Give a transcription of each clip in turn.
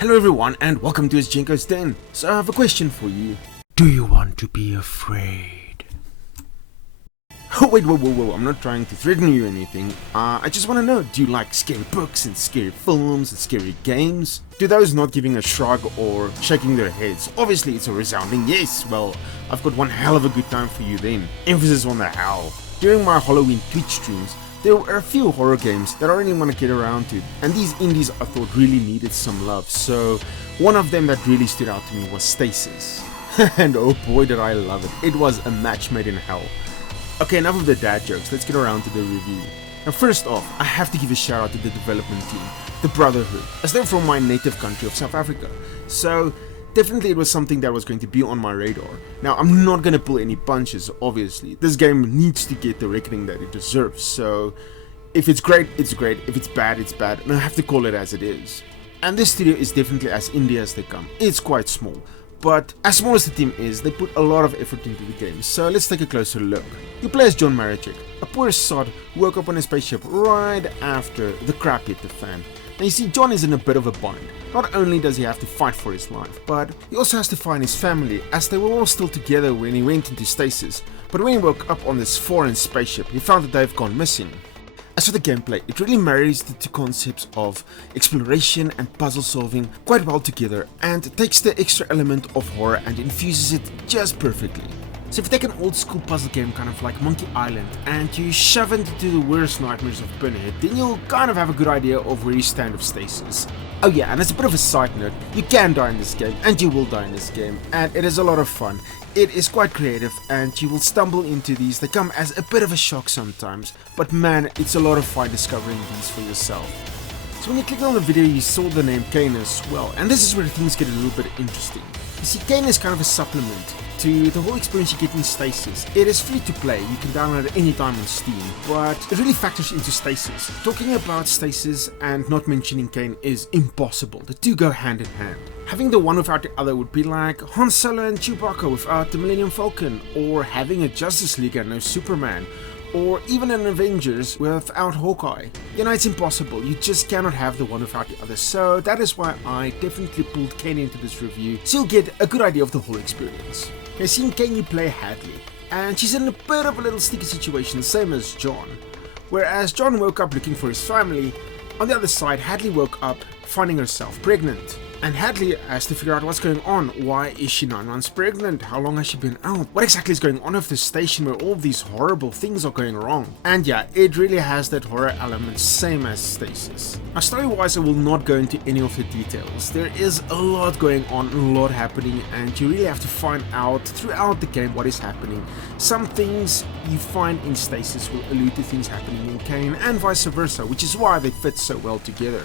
Hello everyone and welcome to Azjenco's Den. So I have a question for you. Do you want to be afraid? Oh wait, whoa, I'm not trying to threaten you or anything. I just want to know, do you like scary books and scary films and scary games? Do those not giving a shrug or shaking their heads? Obviously it's a resounding yes. Well, I've got one hell of a good time for you then. Emphasis on the hell. During my Halloween Twitch streams, there were a few horror games that I really want to get around to, and these indies I thought really needed some love, so one of them that really stood out to me was Stasis. And oh boy did I love it, it was a match made in hell. Okay, enough of the dad jokes, let's get around to the review. Now first off, I have to give a shout out to the development team, the Brotherhood, as they're from my native country of South Africa, so definitely it was something that was going to be on my radar. Now I'm not going to pull any punches, obviously. This game needs to get the reckoning that it deserves, so if it's great, it's great. If it's bad, and I have to call it as it is. And this studio is definitely as indie as they come. It's quite small, but as small as the team is, they put a lot of effort into the game, so let's take a closer look. You play as John Marechek, a poor sod who woke up on a spaceship right after the crap hit the fan. Now you see, John is in a bit of a bind. Not only does he have to fight for his life, but he also has to find his family, as they were all still together when he went into stasis. But when he woke up on this foreign spaceship, he found that they've gone missing. As for the gameplay, it really marries the two concepts of exploration and puzzle solving quite well together, and takes the extra element of horror and infuses it just perfectly. So if you take an old school puzzle game kind of like Monkey Island and you shove it into the worst nightmares of Pinhead, then you'll kind of have a good idea of where you stand with Stasis. Oh yeah, and as a bit of a side note, you can die in this game and you will die in this game, and it is a lot of fun. It is quite creative and you will stumble into these. They come as a bit of a shock sometimes, but man, it's a lot of fun discovering these for yourself. So when you clicked on the video, you saw the name Cayne as well, and this is where things get a little bit interesting. You see, Cayne is kind of a supplement to the whole experience you get in Stasis. It is free to play, you can download it anytime on Steam, but it really factors into Stasis. Talking about Stasis and not mentioning Cayne is impossible, the two go hand in hand. Having the one without the other would be like Han Solo and Chewbacca without the Millennium Falcon, or having a Justice League and no Superman, or even an Avengers without Hawkeye. You know, it's impossible, you just cannot have the one without the other, so that is why I definitely pulled Cayne into this review, so you'll get a good idea of the whole experience. Now, seeing Cayne play Hadley, and she's in a bit of a little sticky situation, same as John. Whereas John woke up looking for his family, on the other side Hadley woke up finding herself pregnant. And Hadley has to figure out what's going on. Why is she 9 months pregnant? How long has she been out? What exactly is going on with this station where all these horrible things are going wrong? And yeah, it really has that horror element, same as Stasis. Now story-wise, I will not go into any of the details. There is a lot going on, a lot happening, and you really have to find out throughout the game what is happening. Some things you find in Stasis will allude to things happening in Cayne, and vice versa, which is why they fit so well together.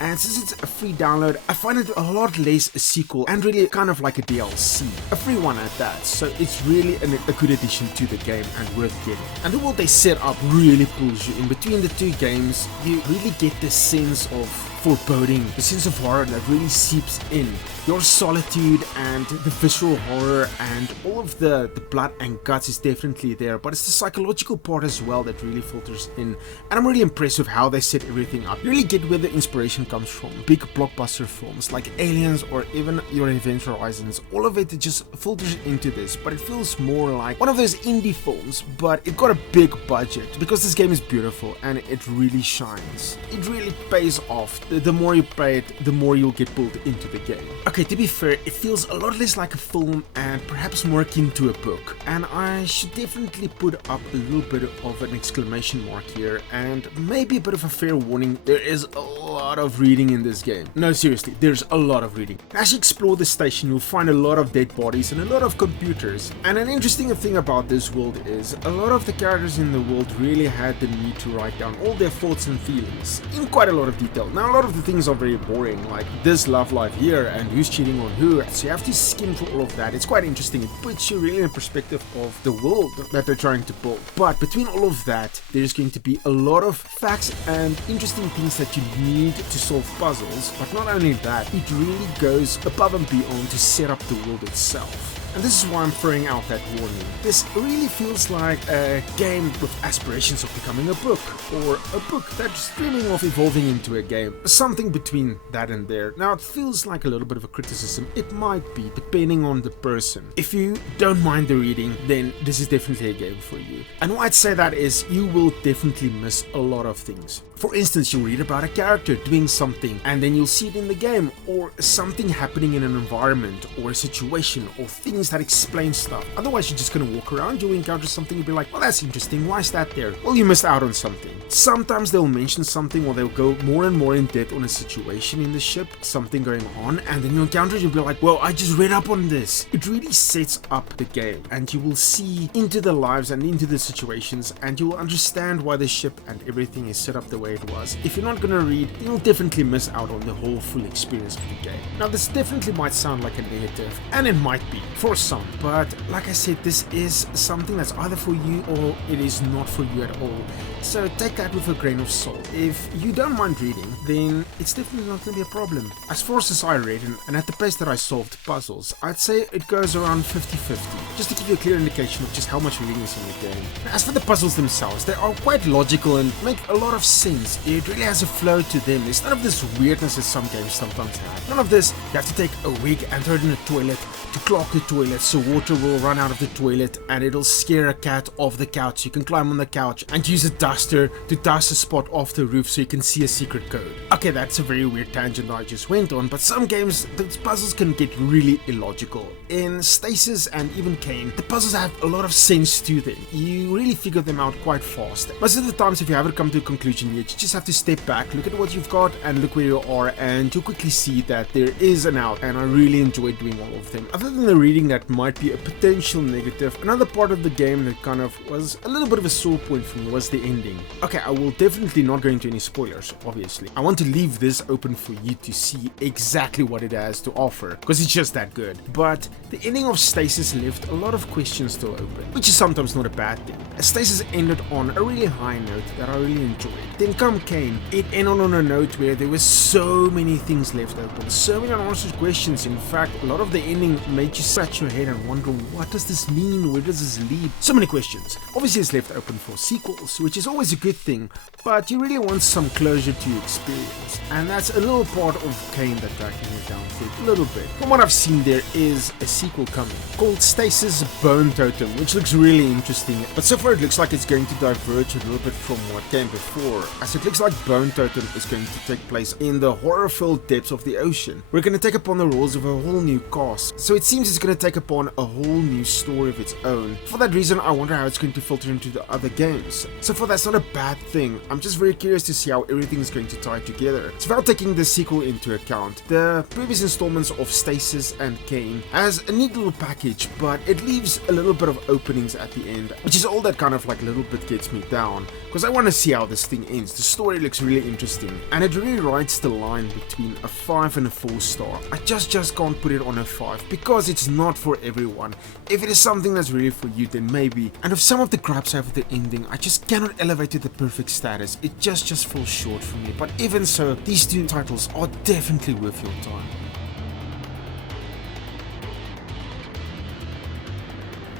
And since it's a free download, I find it a lot less a sequel and really kind of like a DLC. A free one at that, so it's really a good addition to the game and worth getting. And the world they set up really pulls you in. Between the two games, you really get this sense of foreboding, the sense of horror that really seeps in. Your solitude and the visceral horror and all of the blood and guts is definitely there, but it's the psychological part as well that really filters in, and I'm really impressed with how they set everything up. You really get where the inspiration comes from. Big blockbuster films like Aliens or even your Event Horizons, all of it just filters into this, but it feels more like one of those indie films, but it got a big budget because this game is beautiful and it really shines. It really pays off. The more you play it, the more you'll get pulled into the game. Okay, to be fair, it feels a lot less like a film and perhaps more akin to a book. And I should definitely put up a little bit of an exclamation mark here and maybe a bit of a fair warning. There is a lot of reading in this game. No, seriously, there's a lot of reading. As you explore the station, you'll find a lot of dead bodies and a lot of computers. And an interesting thing about this world is a lot of the characters in the world really had the need to write down all their thoughts and feelings in quite a lot of detail. Now, a lot of the things are very boring, like this love life here and who's cheating on who, so you have to skim through all of that. It's quite interesting. It puts you really in perspective of the world that they're trying to build. But between all of that, there's going to be a lot of facts and interesting things that you need to solve puzzles. But not only that, it really goes above and beyond to set up the world itself. And this is why I'm throwing out that warning. This really feels like a game with aspirations of becoming a book, or a book that's dreaming of evolving into a game. Something between that and there. Now, it feels like a little bit of a criticism. It might be, depending on the person. If you don't mind the reading, then this is definitely a game for you. And why I'd say that is, you will definitely miss a lot of things. For instance, you'll read about a character doing something, and then you'll see it in the game, or something happening in an environment, or a situation, or things that explain stuff. Otherwise, you're just gonna walk around, you'll encounter something, you'll be like, well, that's interesting, why is that there? Well, you missed out on something. Sometimes they'll mention something, or they'll go more and more in depth on a situation in the ship, something going on, and then you encounter it, you'll be like, well, I just read up on this. It really sets up the game, and you will see into the lives and into the situations, and you will understand why the ship and everything is set up the way it was. If you're not gonna read, you'll definitely miss out on the whole full experience of the game. Now, this definitely might sound like a negative, and it might be for some, but like I said, this is something that's either for you or it is not for you at all. So take that with a grain of salt. If you don't mind reading, then it's definitely not going to be a problem. As far as I read, and at the pace that I solved puzzles, I'd say it goes around 50-50, just to give you a clear indication of just how much reading is in the game. As for the puzzles themselves, they are quite logical and make a lot of sense. It really has a flow to them. There's none of this weirdness that some games sometimes have. None of this, you have to take a wig and throw it in a toilet to clog the toilet so water will run out of the toilet and it'll scare a cat off the couch. You can climb on the couch and use a duster to dust a spot off the roof so you can see a secret code. Okay, that's a very weird tangent I just went on, but some games, those puzzles can get really illogical. In Stasis and even Cayne, the puzzles have a lot of sense to them. You really figure them out quite fast. Most of the times, if you haven't come to a conclusion yet, you just have to step back, look at what you've got, and look where you are, and you'll quickly see that there is an out, and I really enjoyed doing all of them. Other than the reading that might be a potential negative, another part of the game that kind of was a little bit of a sore point for me was the ending. Okay, I will definitely not go into any spoilers, obviously. I want to leave this open for you to see exactly what it has to offer, because it's just that good. But the ending of Stasis left a lot of questions still open, which is sometimes not a bad thing. Stasis ended on a really high note that I really enjoyed. Then come Cayne, it ended on a note where there were so many things left open, so many unanswered questions. In fact, a lot of the ending made you scratch your head and wonder, what does this mean? Where does this lead? So many questions. Obviously, it's left open for sequels, which is always a good thing, but you really want some closure to your experience. And that's a little part of Cayne that dragged me down for it, a little bit. From what I've seen, there is a sequel coming called Stasis Bone Totem, which looks really interesting, but so far it looks like it's going to diverge a little bit from what came before, as it looks like Bone Totem is going to take place in the horror-filled depths of the ocean. We're going to take upon the roles of a whole new cast, so it seems it's going to take upon a whole new story of its own. For that reason, I wonder how it's going to filter into the other games. So far, that's not a bad thing. I'm just very curious to see how everything is going to tie together. So without taking the sequel into account, the previous installments of Stasis and Cayne has a neat little package, but it leaves a little bit of openings at the end, which is all that kind of like a little bit gets me down, because I want to see how this thing ends. The story looks really interesting, and it really rides the line between a 5 and a 4 star. I just can't put it on a 5, because it's not for everyone. If it is something that's really for you, then maybe. And if some of the gripes I have with the ending, I just cannot elevate to the perfect status. It just falls short for me. But even so, these two titles are definitely worth your time.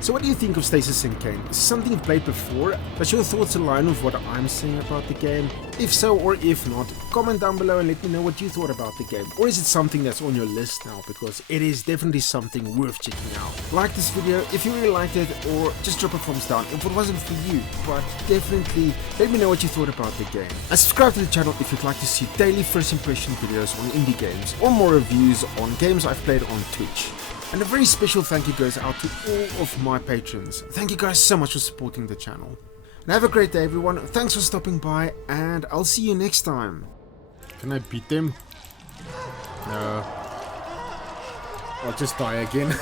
So what do you think of Stasis and Cayne? Is this something you've played before? Does your thoughts align with what I'm saying about the game? If so, or if not, comment down below and let me know what you thought about the game. Or is it something that's on your list now? Because it is definitely something worth checking out. Like this video if you really liked it, or just drop a thumbs down if it wasn't for you. But definitely let me know what you thought about the game. And subscribe to the channel if you'd like to see daily first impression videos on indie games, or more reviews on games I've played on Twitch. And a very special thank you goes out to all of my patrons. Thank you guys so much for supporting the channel. And have a great day everyone, thanks for stopping by, and I'll see you next time. Can I beat them? No. I'll just die again.